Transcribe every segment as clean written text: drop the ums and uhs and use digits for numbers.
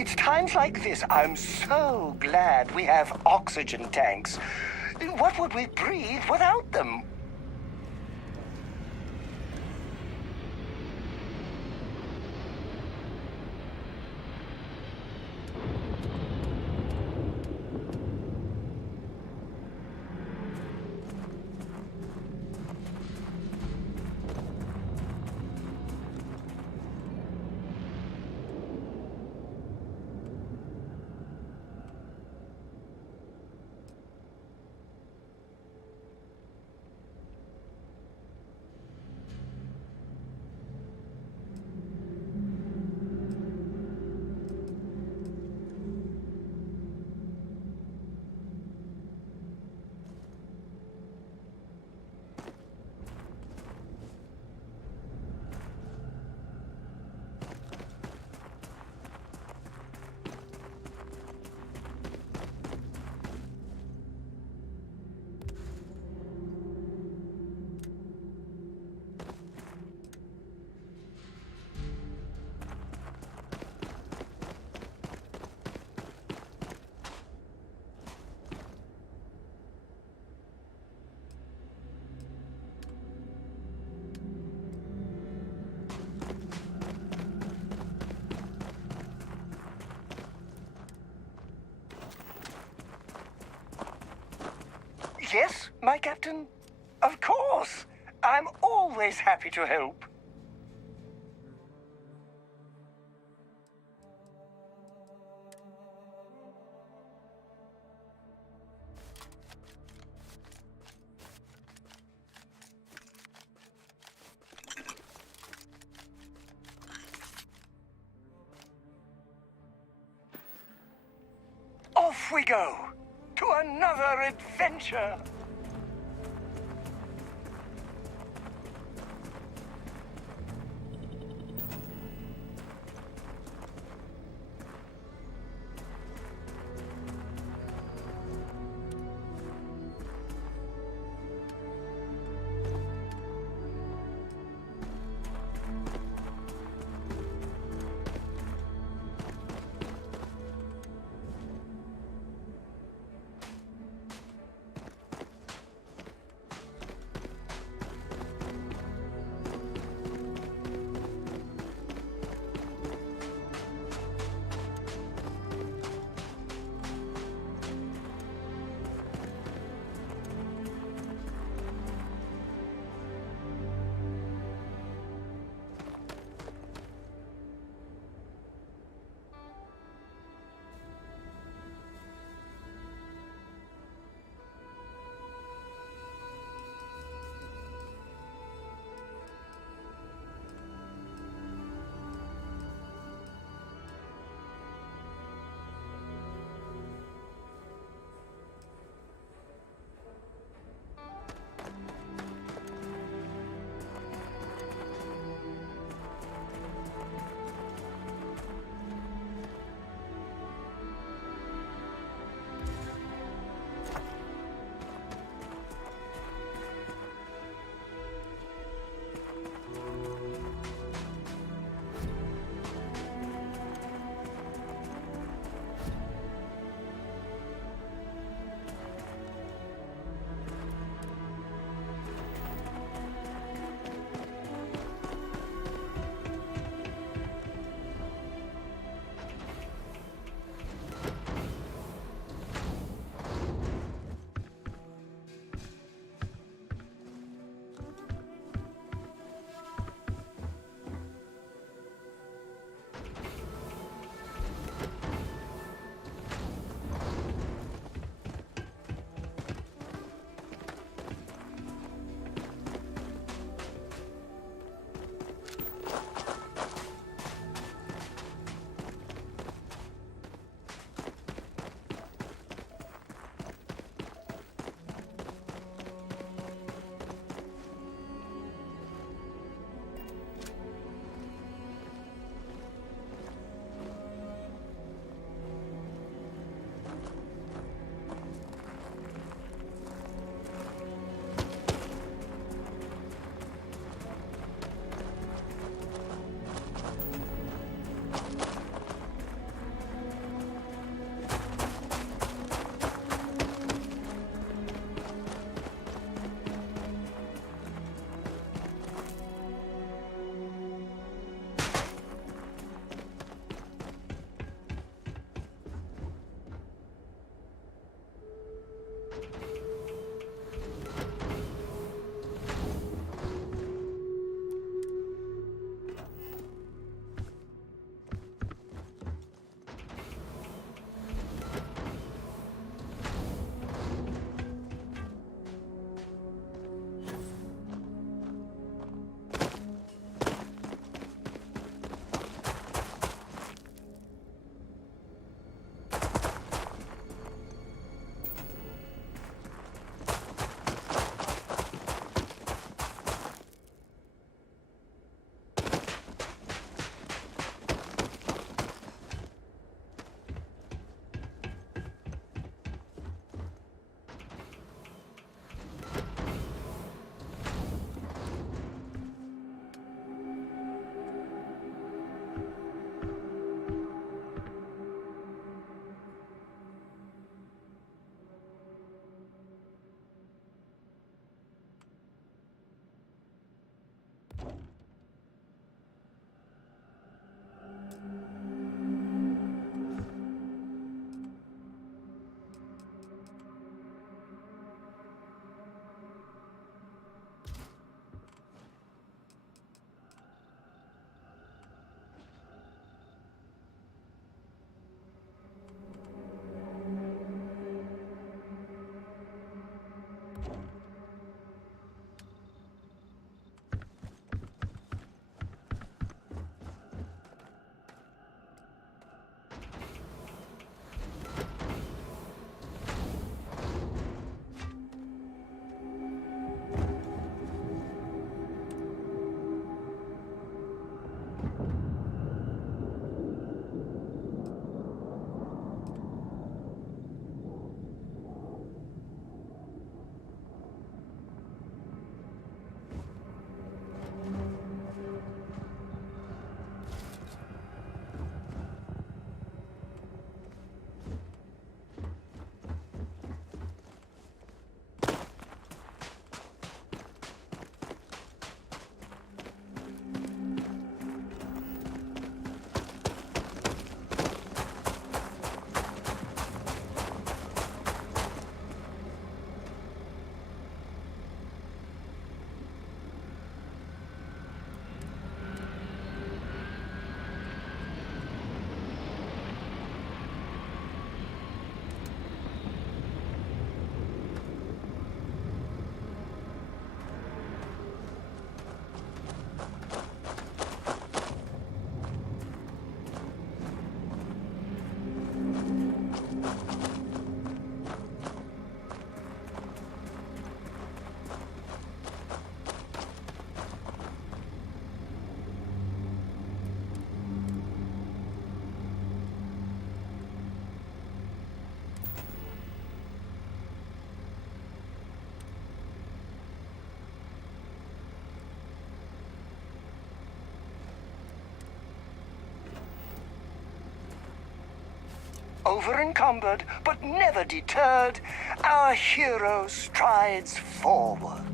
It's times like this I'm so glad we have oxygen tanks. What would we breathe without them? Yes, my captain? Of course. I'm always happy to help. Off we go to another adventure. Over-encumbered, but never deterred, our hero strides forward.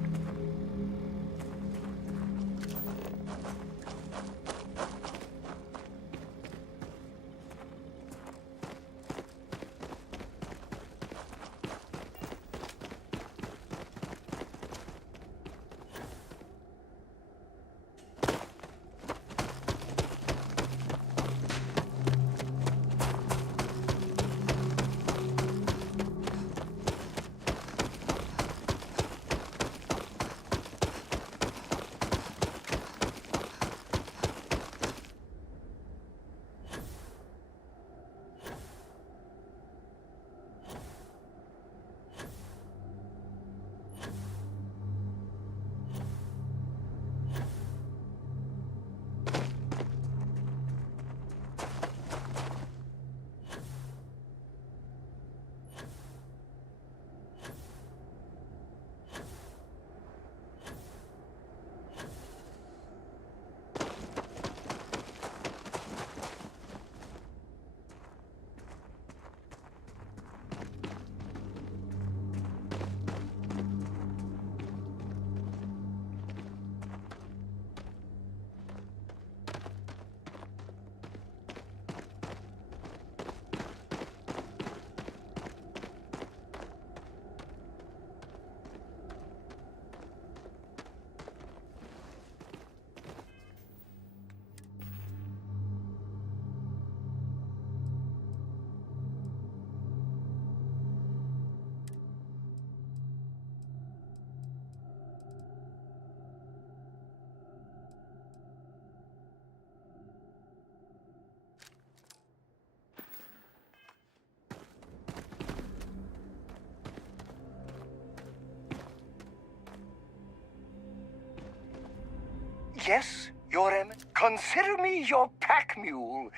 Yes, Your Eminence. Consider me your pack mule.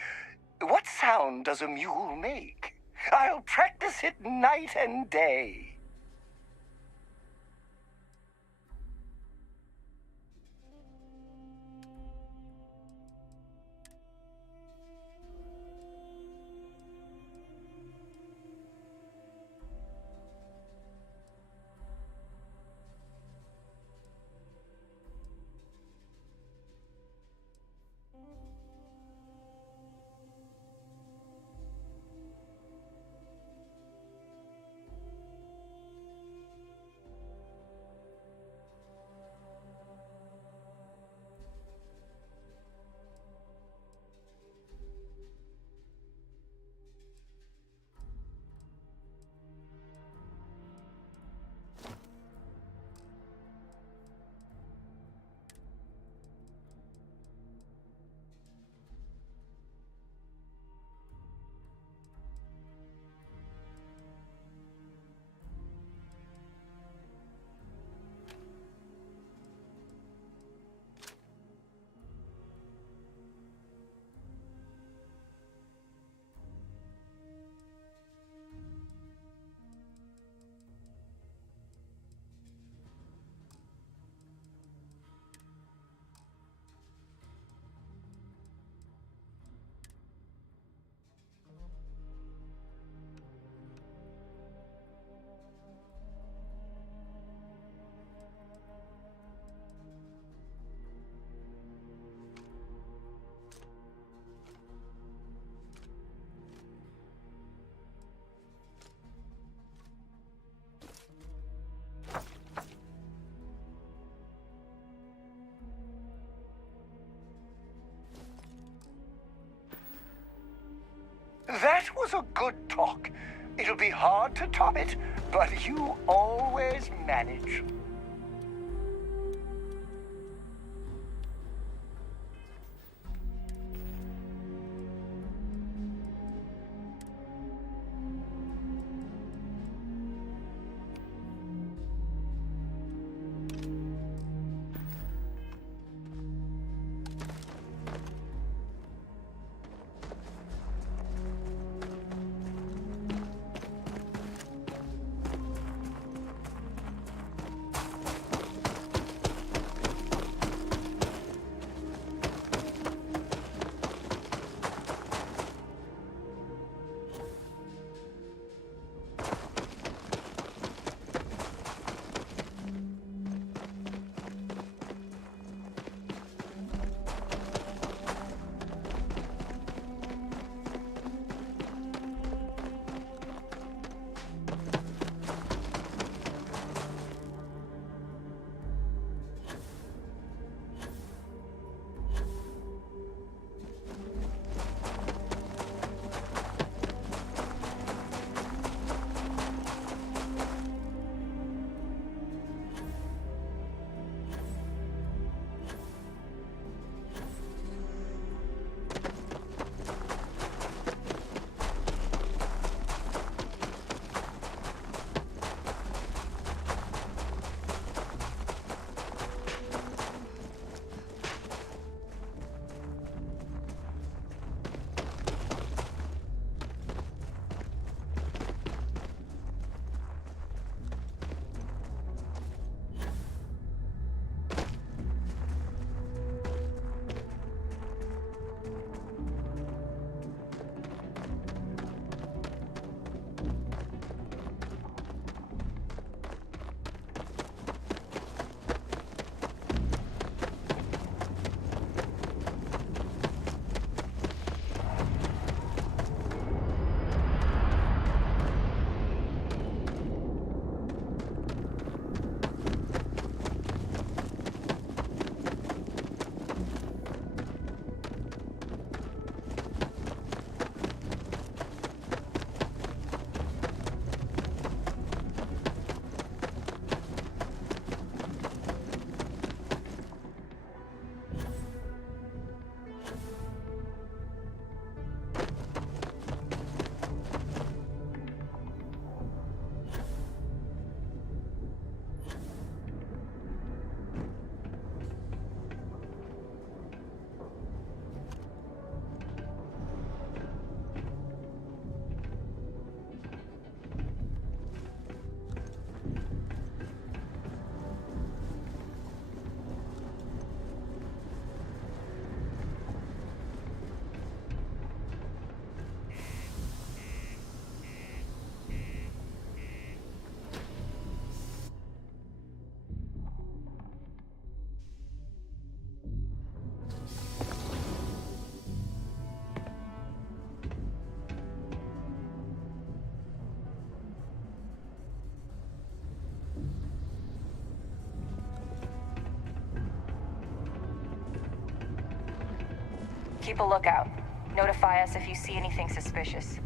What sound does a mule make? I'll practice it night and day. That was a good talk. It'll be hard to top it, but you always manage. Keep a lookout. Notify us if you see anything suspicious.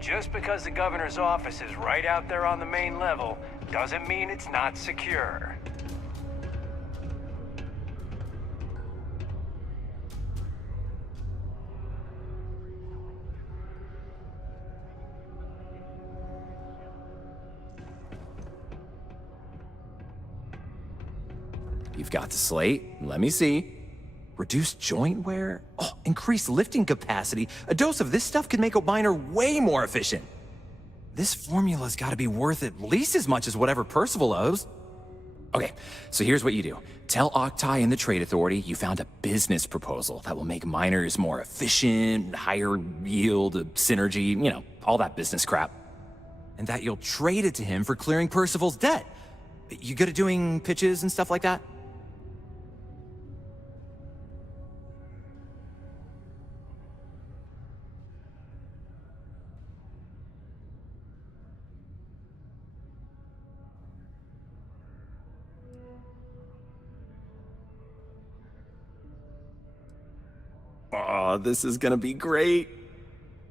Just because the governor's office is right out there on the main level, doesn't mean it's not secure. You've got the slate. Let me see. Reduced joint wear? Oh, increased lifting capacity. A dose of this stuff could make a miner way more efficient. This formula's gotta be worth at least as much as whatever Percival owes. Okay, so here's what you do. Tell Octai and the Trade Authority you found a business proposal that will make miners more efficient, higher yield, synergy, all that business crap. And that you'll trade it to him for clearing Percival's debt. You good at doing pitches and stuff like that? Oh, this is gonna be great.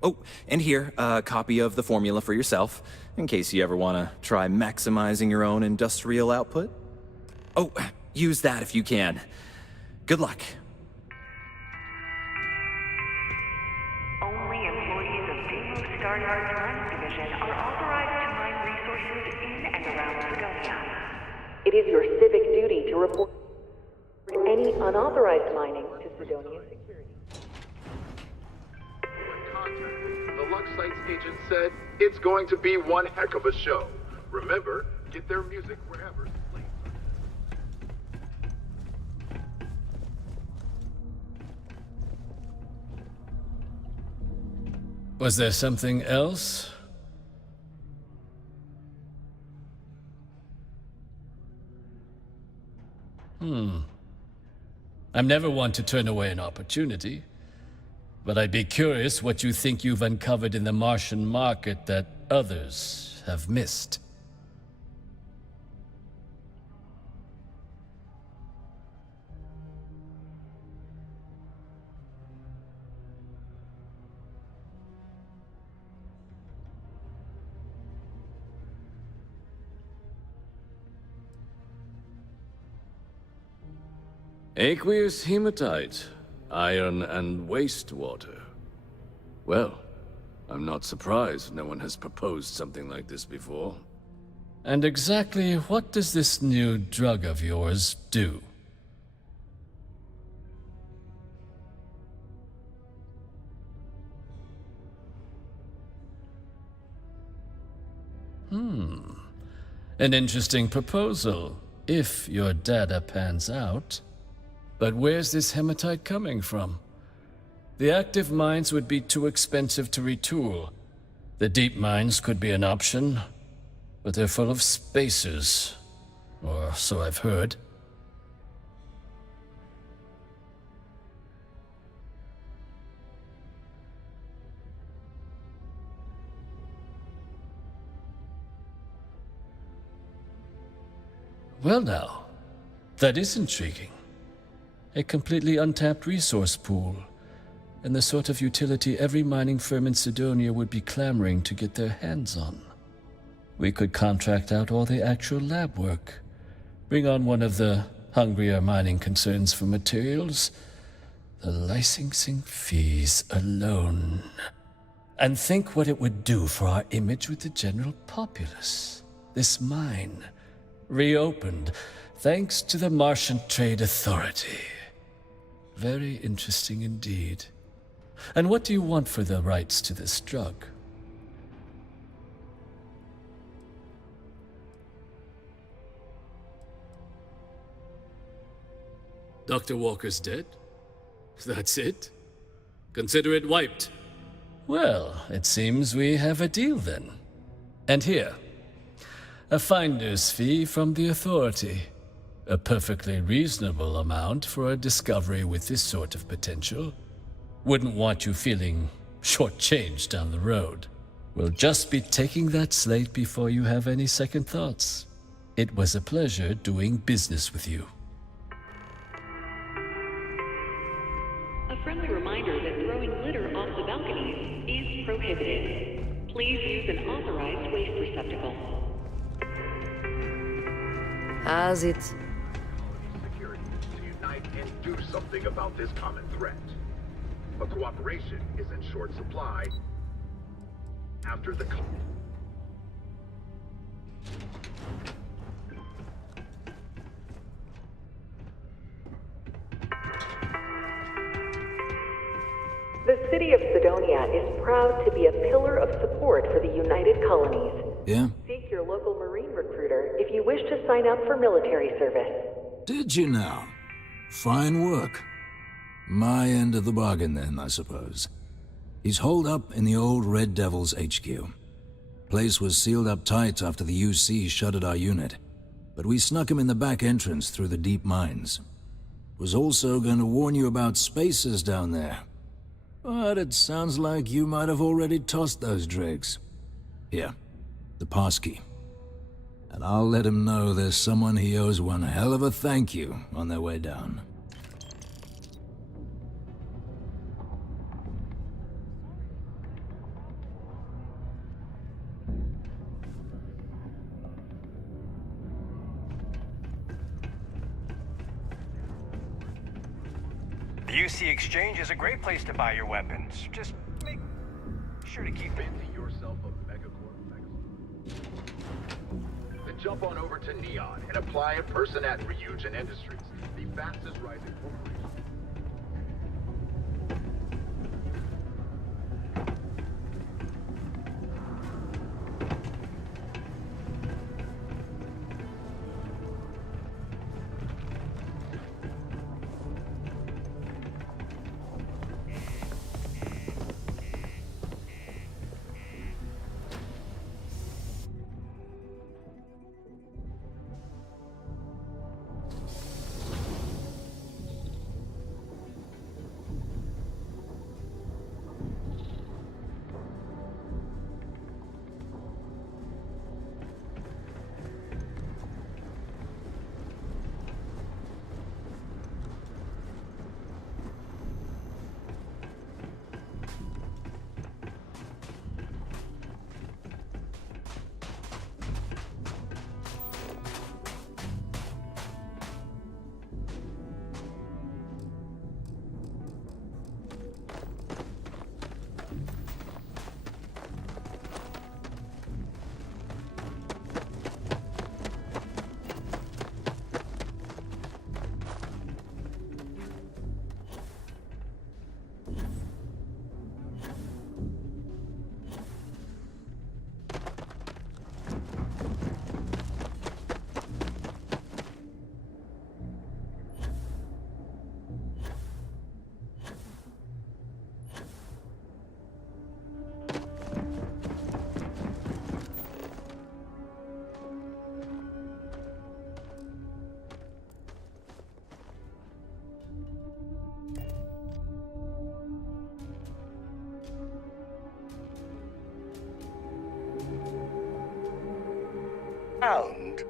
Oh, and here, a copy of the formula for yourself, in case you ever want to try maximizing your own industrial output. Oh, use that if you can. Good luck. Only employees of Deimos Staryard's Mining Division are authorized to mine resources in and around Sidonia. It is your civic duty to report any unauthorized mining to Sidonia Security. The Lux Sites agent said it's going to be one heck of a show. Remember, get their music wherever it's played. Was there something else? I'm never one to turn away an opportunity. But I'd be curious what you think you've uncovered in the Martian market that others have missed. Aqueous hematite, iron and wastewater. Well, I'm not surprised no one has proposed something like this before. And exactly what does this new drug of yours do? An interesting proposal, if your data pans out. But where's this hematite coming from? The active mines would be too expensive to retool. The deep mines could be an option, but they're full of spacers, or so I've heard. Well now, that is intriguing. A completely untapped resource pool, and the sort of utility every mining firm in Sidonia would be clamoring to get their hands on. We could contract out all the actual lab work, bring on one of the hungrier mining concerns for materials, the licensing fees alone. And think what it would do for our image with the general populace. This mine, reopened thanks to the Martian Trade Authority. Very interesting indeed. And what do you want for the rights to this drug? Dr. Walker's dead? That's it? Consider it wiped. Well, it seems we have a deal then. And here, a finder's fee from the authority. A perfectly reasonable amount for a discovery with this sort of potential. Wouldn't want you feeling shortchanged down the road. We'll just be taking that slate before you have any second thoughts. It was a pleasure doing business with you. A friendly reminder that throwing litter off the balconies is prohibited. Please use an authorized waste receptacle. As it. Security to unite and do something about this common threat. But cooperation is in short supply after the The city of Sidonia is proud to be a pillar of support for the United Colonies. Yeah? Seek your local Marine recruiter if you wish to sign up for military service. Did you now? Fine work. My end of the bargain then, I suppose. He's holed up in the old Red Devil's HQ. Place was sealed up tight after the UC shuttered our unit, but we snuck him in the back entrance through the deep mines. Was also going to warn you about spacers down there. But it sounds like you might have already tossed those dregs. Here, the passkey. And I'll let him know there's someone he owes one hell of a thank you on their way down. The UC Exchange is a great place to buy your weapons. Just make sure to keep it. Fancy yourself a megacorp. Then jump on over to Neon and apply in person at Ryujin Industries, the fastest rising corporation. Sound.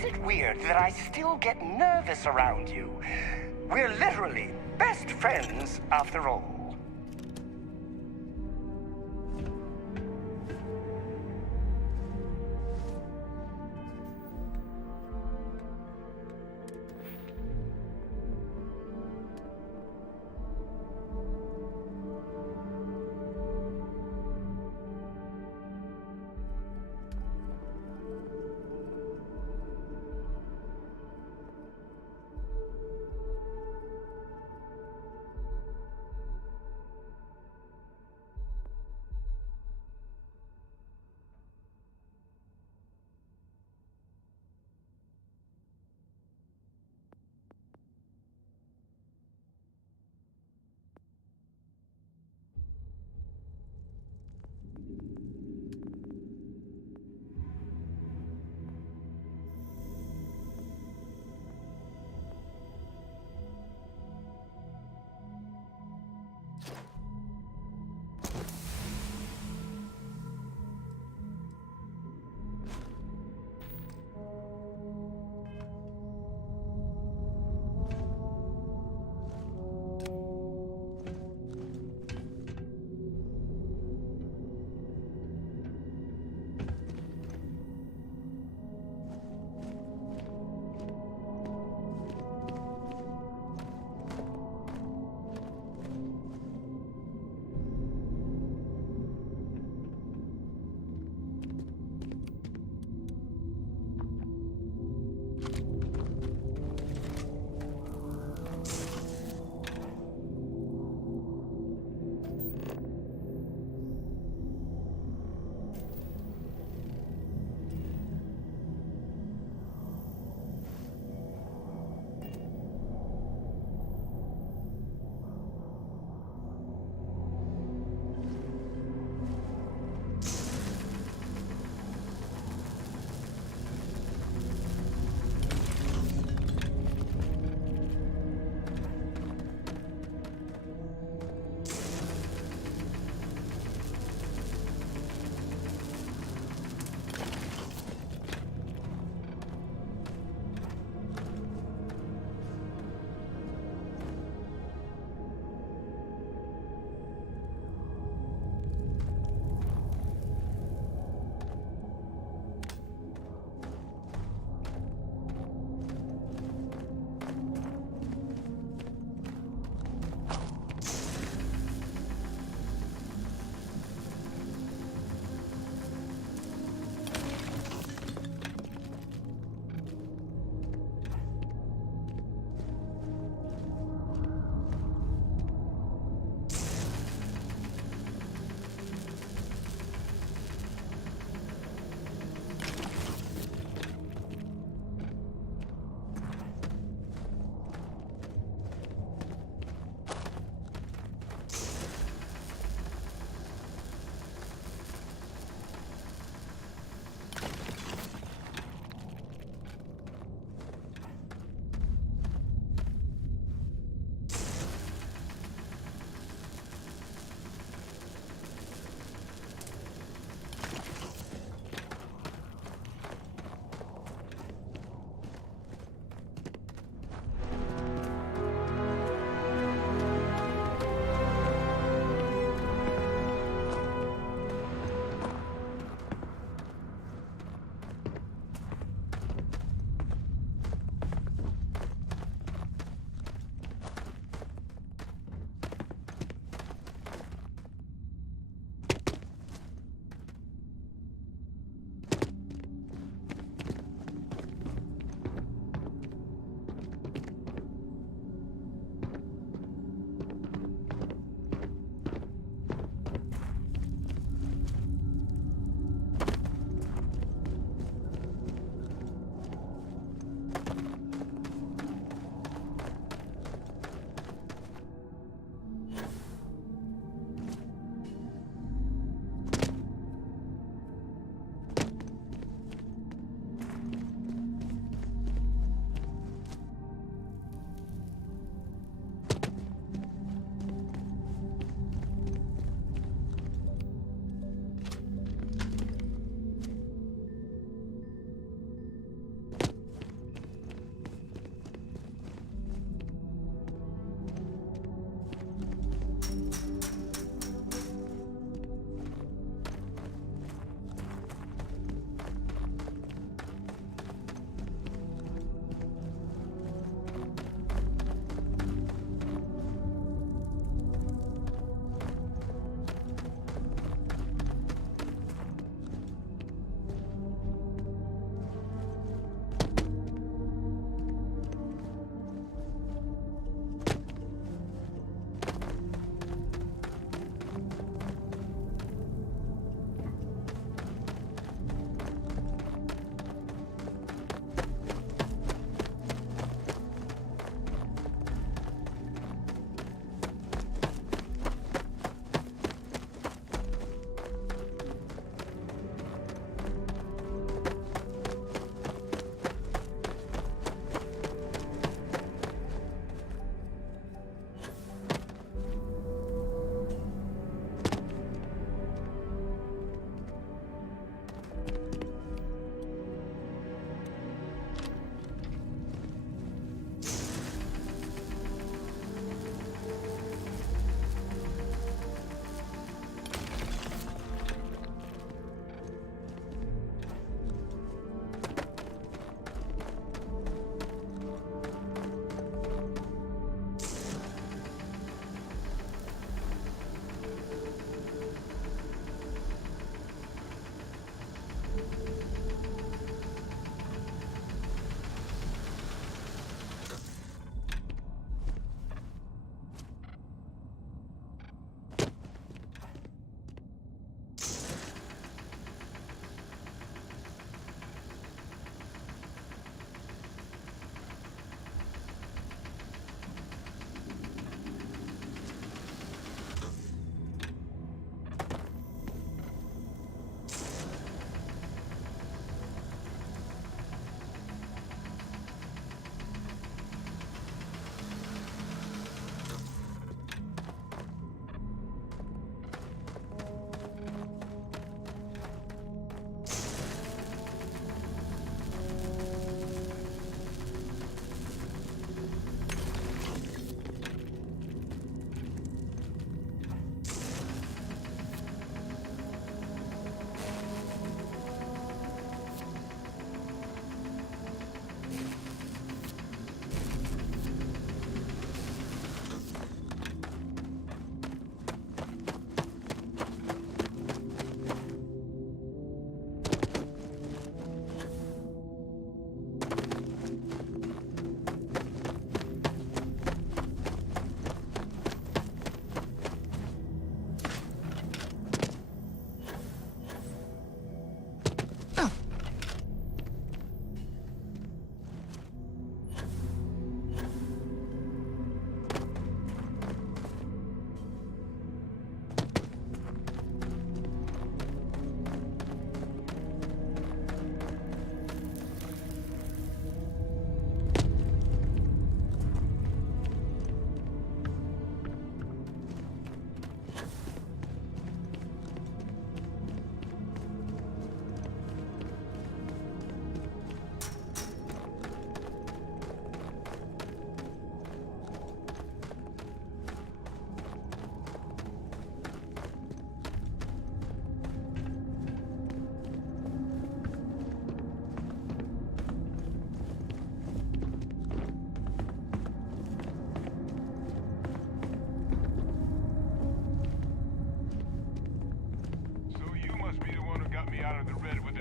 Is it weird that I still get nervous around you? We're literally best friends after all.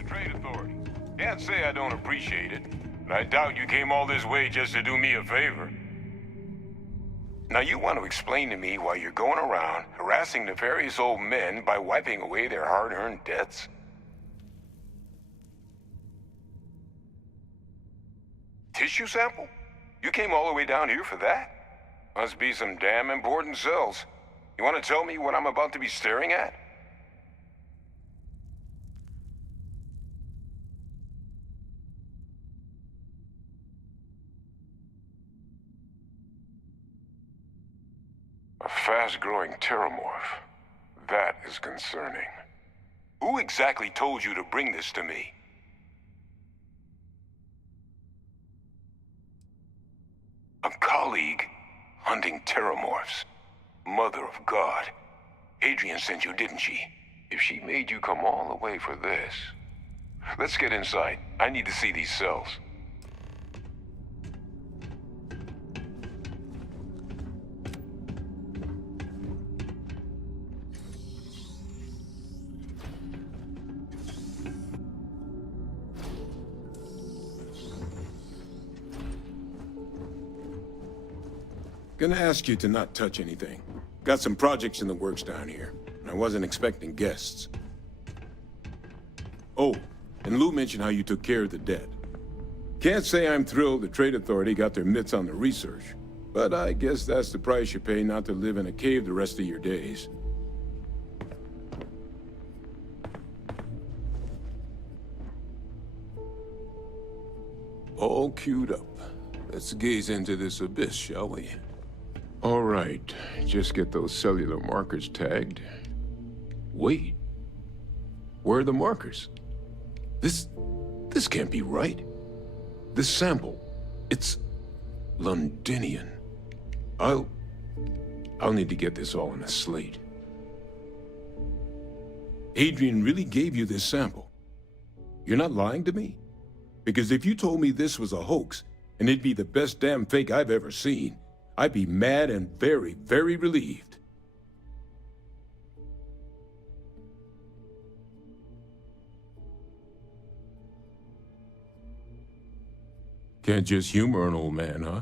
Trade Authority. Can't say I don't appreciate it, but I doubt you came all this way just to do me a favor. Now you want to explain to me why you're going around harassing nefarious old men by wiping away their hard-earned debts? Tissue sample? You came all the way down here for that? Must be some damn important cells. You want to tell me what I'm about to be staring at? A fast-growing terramorph. That is concerning. Who exactly told you to bring this to me? A colleague hunting terramorphs. Mother of God. Adrian sent you, didn't she? If she made you come all the way for this... Let's get inside. I need to see these cells. Gonna ask you to not touch anything. Got some projects in the works down here, and I wasn't expecting guests. Oh, and Lou mentioned how you took care of the dead. Can't say I'm thrilled the Trade Authority got their mitts on the research, but I guess that's the price you pay not to live in a cave the rest of your days. All queued up. Let's gaze into this abyss, shall we? All right, just get those cellular markers tagged. Wait, where are the markers? This can't be right. This sample, it's Londinian. I'll need to get this all in a slate. Adrian really gave you this sample. You're not lying to me? Because if you told me this was a hoax, and it'd be the best damn fake I've ever seen, I'd be mad and very, very relieved. Can't just humor an old man, huh?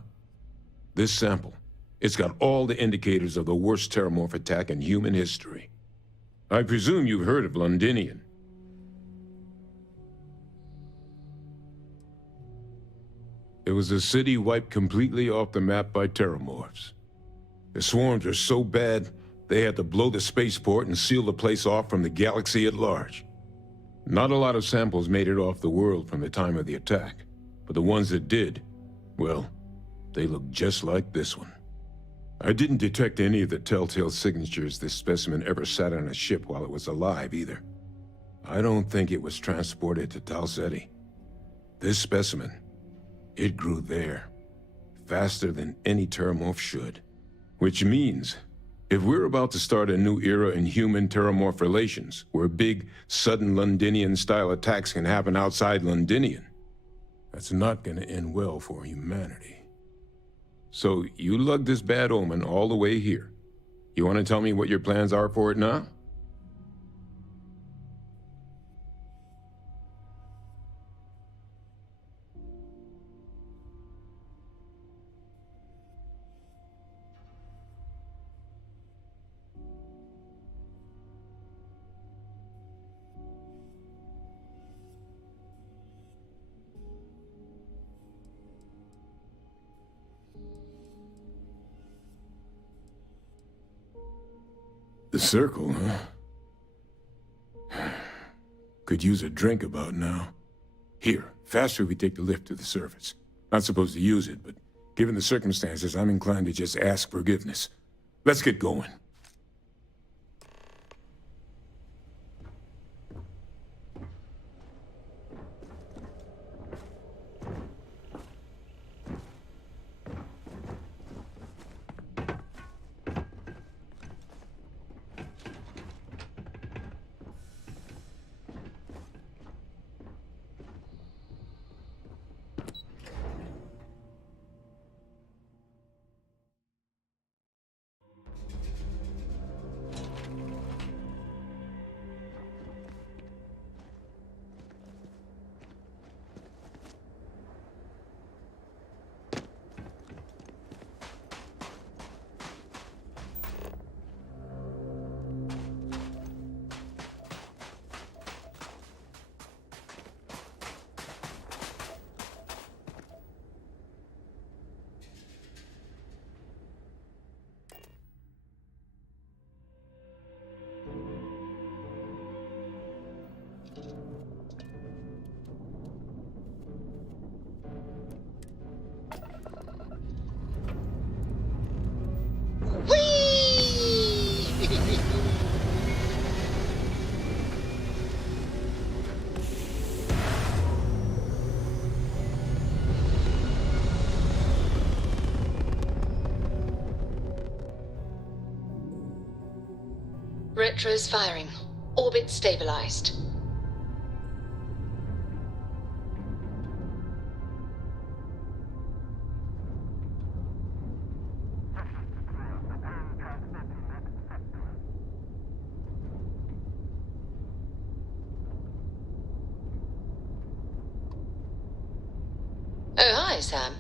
This sample, it's got all the indicators of the worst terramorph attack in human history. I presume you've heard of Londinian. It was a city wiped completely off the map by terramorphs. The swarms are so bad, they had to blow the spaceport and seal the place off from the galaxy at large. Not a lot of samples made it off the world from the time of the attack, but the ones that did, well, they look just like this one. I didn't detect any of the telltale signatures this specimen ever sat on a ship while it was alive, either. I don't think it was transported to Tal Ceti. This specimen, it grew there, faster than any terramorph should. Which means, if we're about to start a new era in human-terramorph relations, where big, sudden Londinian-style attacks can happen outside Londinian, that's not gonna end well for humanity. So, you lugged this bad omen all the way here. You wanna tell me what your plans are for it now? The circle, huh? Could use a drink about now. Here, faster we take the lift to the surface. Not supposed to use it, but given the circumstances, I'm inclined to just ask forgiveness. Let's get going. electrodes firing. Orbit stabilized. Oh, hi, Sam.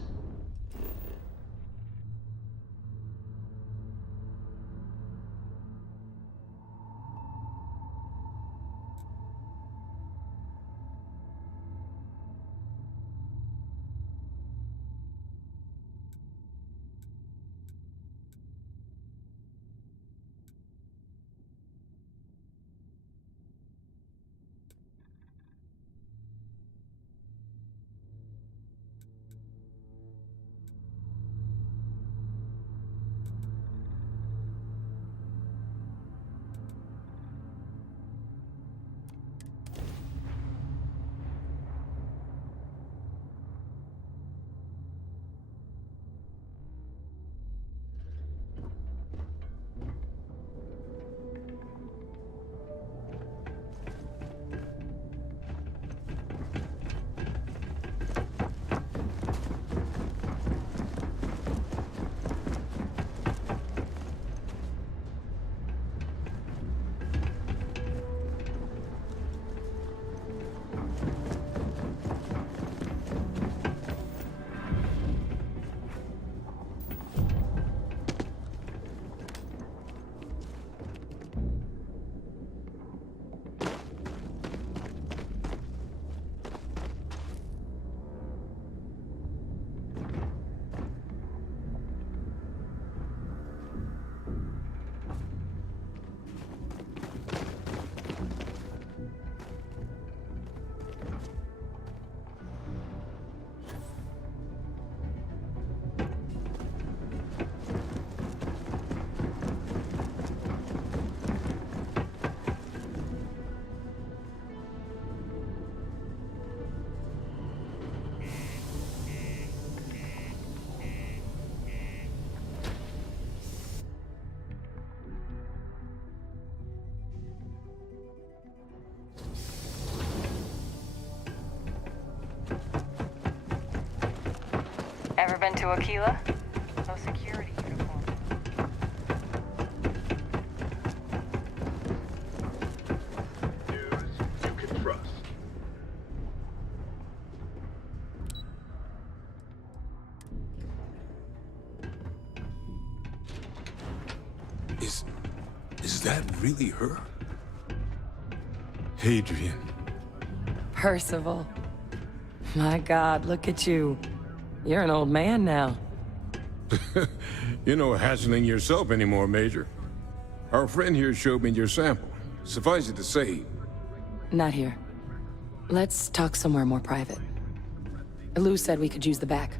Ever been to Aquila? No security uniform. News you can trust. Is that really her? Hadrian. Percival. My God, look at you. You're an old man now. You're no hassling yourself anymore, Major. Our friend here showed me your sample. Suffice it to say... Not here. Let's talk somewhere more private. Lou said we could use the back.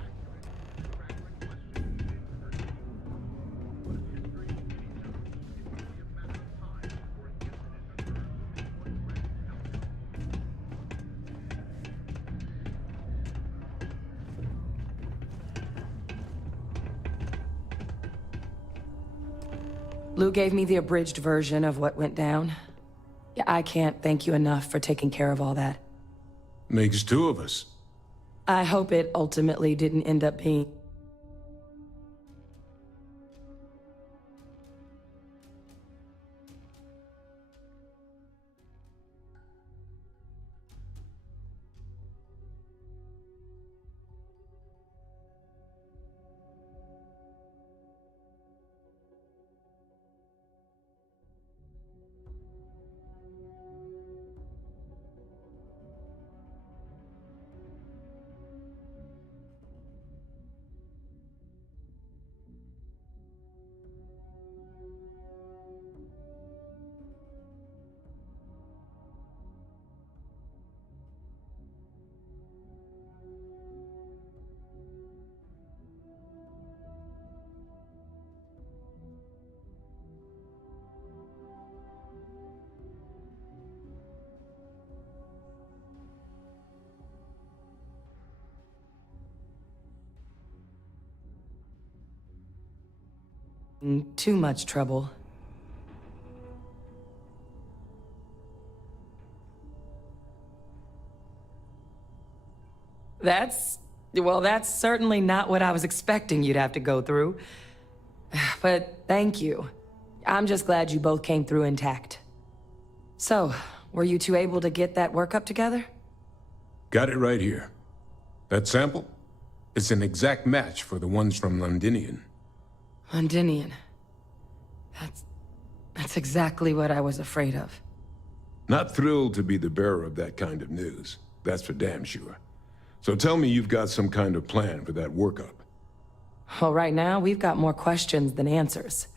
Lou gave me the abridged version of what went down. Yeah, I can't thank you enough for taking care of all that. Makes two of us. I hope it ultimately didn't end up being... Too much trouble. That's certainly not what I was expecting you'd have to go through. But thank you. I'm just glad you both came through intact. So, were you two able to get that workup together? Got it right here. That sample? It's an exact match for the ones from Londinian. Londinian. That's exactly what I was afraid of. Not thrilled to be the bearer of that kind of news. That's for damn sure. So tell me you've got some kind of plan for that workup. Well, right now, we've got more questions than answers.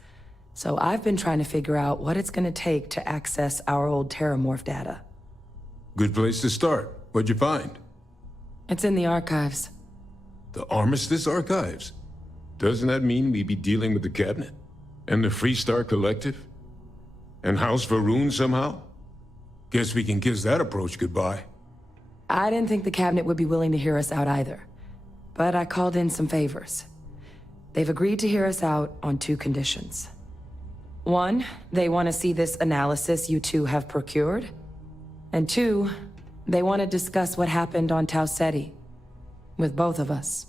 So I've been trying to figure out what it's gonna take to access our old Terramorph data. Good place to start. What'd you find? It's in the archives. The Armistice Archives? Doesn't that mean we'd be dealing with the Cabinet? And the Freestar Collective? And House Varun somehow? Guess we can kiss that approach goodbye. I didn't think the Cabinet would be willing to hear us out either. But I called in some favors. They've agreed to hear us out on 2 conditions. 1, they want to see this analysis you two have procured. And 2, they want to discuss what happened on Tau Ceti. With both of us.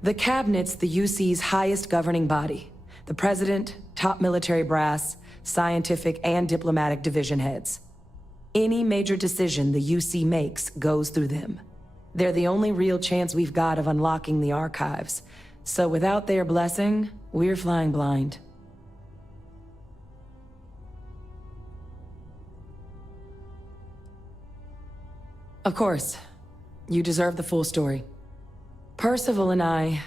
The Cabinet's the UC's highest governing body. The President, top military brass, scientific and diplomatic division heads. Any major decision the UC makes goes through them. They're the only real chance we've got of unlocking the archives. So without their blessing, we're flying blind. Of course, you deserve the full story. Percival and I,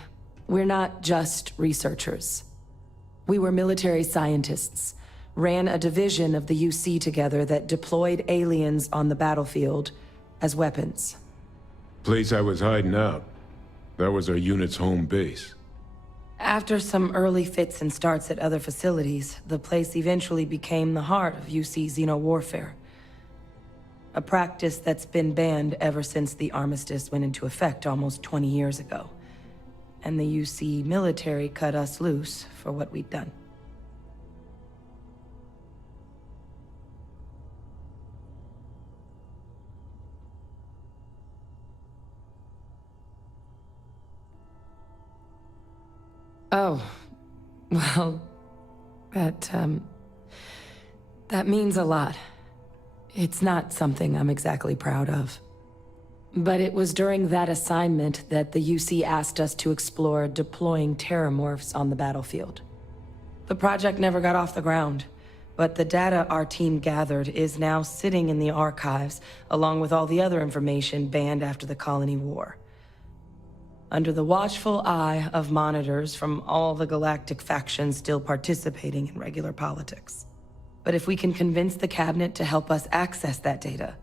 we're not just researchers. We were military scientists, ran a division of the UC together that deployed aliens on the battlefield as weapons. Place I was hiding out. That was our unit's home base. After some early fits and starts at other facilities, the place eventually became the heart of UC xeno-warfare. A practice that's been banned ever since the armistice went into effect almost 20 years ago. And the UC military cut us loose for what we'd done. Oh, well, that means a lot. It's not something I'm exactly proud of. But it was during that assignment that the UC asked us to explore deploying terramorphs on the battlefield. The project never got off the ground, but the data our team gathered is now sitting in the archives, along with all the other information banned after the Colony War. Under the watchful eye of monitors from all the galactic factions still participating in regular politics. But if we can convince the Cabinet to help us access that data,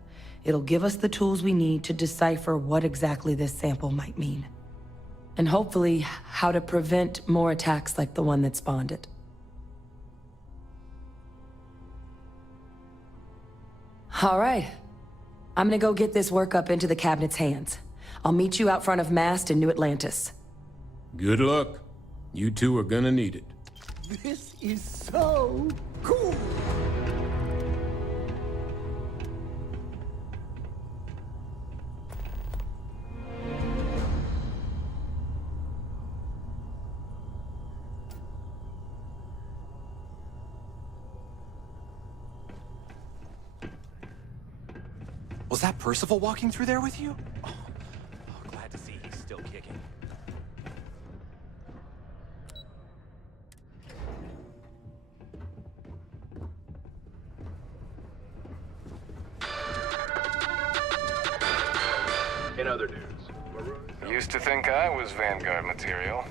it'll give us the tools we need to decipher what exactly this sample might mean. And hopefully, how to prevent more attacks like the one that spawned it. All right. I'm gonna go get this work up into the Cabinet's hands. I'll meet you out front of Mast in New Atlantis. Good luck. You two are gonna need it. This is so cool! Was that Percival walking through there with you? Oh, glad to see he's still kicking. In other news, Used to think I was Vanguard material.